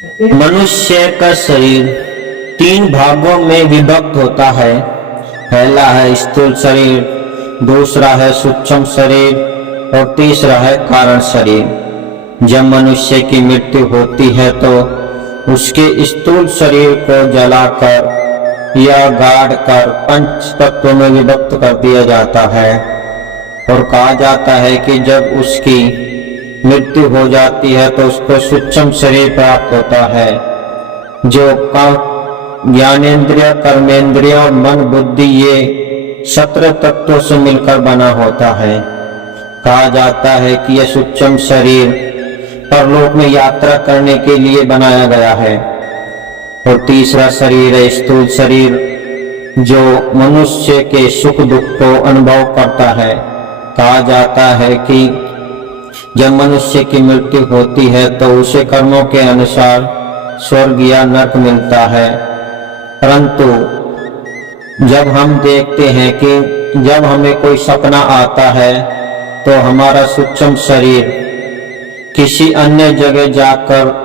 मनुष्य का शरीर 3 भागों में विभक्त होता है। पहला है स्थूल शरीर, दूसरा है सूक्ष्म शरीर और तीसरा है कारण शरीर। जब मनुष्य की मृत्यु होती है तो उसके स्थूल शरीर को जलाकर या गाड़कर 5 तत्वों में विभक्त कर दिया जाता है और कहा जाता है कि जब उसकी मृत्यु हो जाती है तो उसको सूक्ष्म शरीर प्राप्त होता है, जो ज्ञानेंद्रिय, कर्मेंद्रिय और मन बुद्धि ये 17 तत्वों से मिलकर बना होता है। कहा जाता है कि यह सूक्ष्म शरीर परलोक में यात्रा करने के लिए बनाया गया है। और तीसरा शरीर है स्थूल शरीर, जो मनुष्य के सुख दुख को अनुभव करता है। कहा जाता है कि जब मनुष्य की मृत्यु होती है तो उसे कर्मों के अनुसार स्वर्ग या नरक मिलता है, परंतु जब हम देखते हैं कि जब हमें कोई सपना आता है तो हमारा सूक्ष्म शरीर किसी अन्य जगह जाकर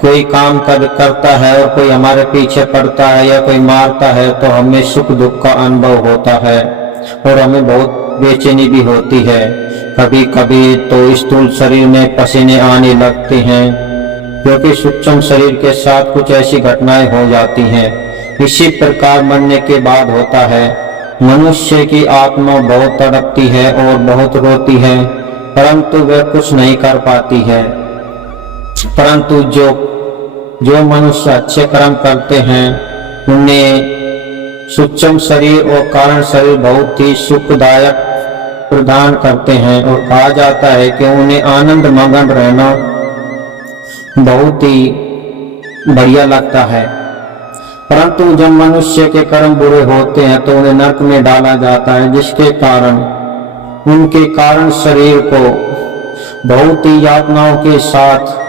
कोई काम करता है और कोई हमारे पीछे पड़ता है या कोई मारता है तो हमें सुख दुख का अनुभव होता है और हमें बहुत बेचैनी भी होती है। कभी कभी तो स्थूल शरीर में पसीने आने लगते हैं, क्योंकि सूक्ष्म शरीर के साथ कुछ ऐसी घटनाएं हो जाती हैं। इसी प्रकार मरने के बाद होता है। मनुष्य की आत्मा बहुत तड़पती है और बहुत रोती है, परंतु वह कुछ नहीं कर पाती है। परंतु जो मनुष्य अच्छे कर्म करते हैं उन्हें सूक्ष्म शरीर और कारण शरीर बहुत ही सुखदायक प्रदान करते हैं और कहा जाता है कि उन्हें आनंद मगन रहना बहुत ही बढ़िया लगता है। परंतु जब मनुष्य के कर्म बुरे होते हैं तो उन्हें नरक में डाला जाता है, जिसके कारण उनके कारण शरीर को बहुत ही यातनाओं के साथ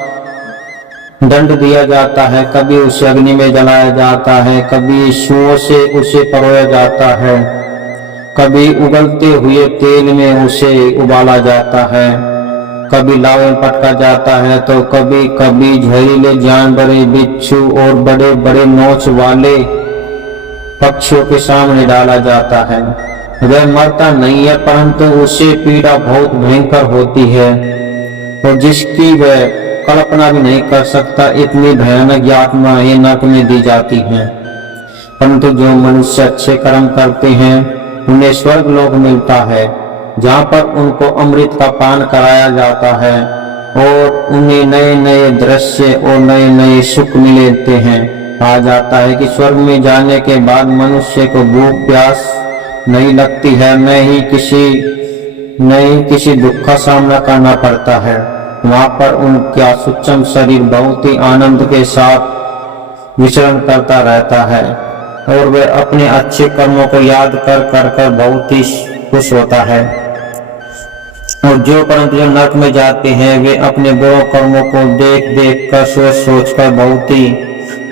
दंड दिया जाता है। कभी उसे अग्नि में जलाया जाता है, कभी सुओं से उसे परोया जाता है, कभी उबलते हुए तेल में उसे उबाला जाता है, कभी लाव में पटका जाता है तो कभी कभी जहरीले जानवर, बिच्छू और बड़े बड़े नोच वाले पक्षियों के सामने डाला जाता है। वह मरता नहीं है, परंतु उसे पीड़ा बहुत भयंकर होती है और जिसकी वह कल्पना भी नहीं कर सकता। इतनी भयानक यातनाएं नरक में दी जाती हैं। परंतु जो मनुष्य अच्छे कर्म करते हैं उन्हें स्वर्ग लोक मिलता है, जहाँ पर उनको अमृत का पान कराया जाता है और उन्हें नए नए दृश्य और नए नए सुख मिलते हैं। कहा जाता है कि स्वर्ग में जाने के बाद मनुष्य को भूख प्यास नहीं लगती है, न ही किसी दुख का सामना करना पड़ता है। वहाँ पर उनका सूक्ष्म शरीर बहुत ही आनंद के साथ विचरण करता रहता है और वे अपने अच्छे कर्मों को याद कर बहुत ही खुश होता है। और परंतु जो नरक में जाते हैं वे अपने बुरे कर्मों को देख कर सोच कर बहुत ही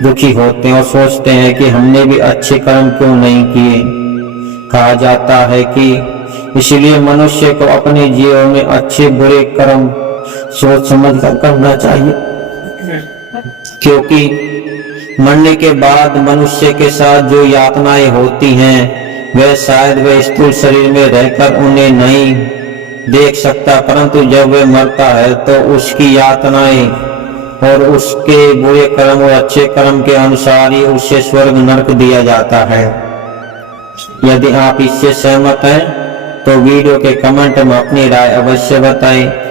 दुखी होते हैं और सोचते हैं कि हमने भी अच्छे कर्म क्यों नहीं किए। कहा जाता है कि इसलिए मनुष्य को अपने जीवन में अच्छे बुरे कर्म सोच समझ कर करना चाहिए, क्योंकि मरने के बाद मनुष्य के साथ जो यातनाएं होती हैं वह शायद वह स्थूल शरीर में रहकर उन्हें नहीं देख सकता, परंतु जब वह मरता है तो उसकी यातनाएं और उसके बुरे कर्म और अच्छे कर्म के अनुसार ही उसे स्वर्ग नरक दिया जाता है। यदि आप इससे सहमत हैं तो वीडियो के कमेंट में अपनी राय अवश्य बताएं।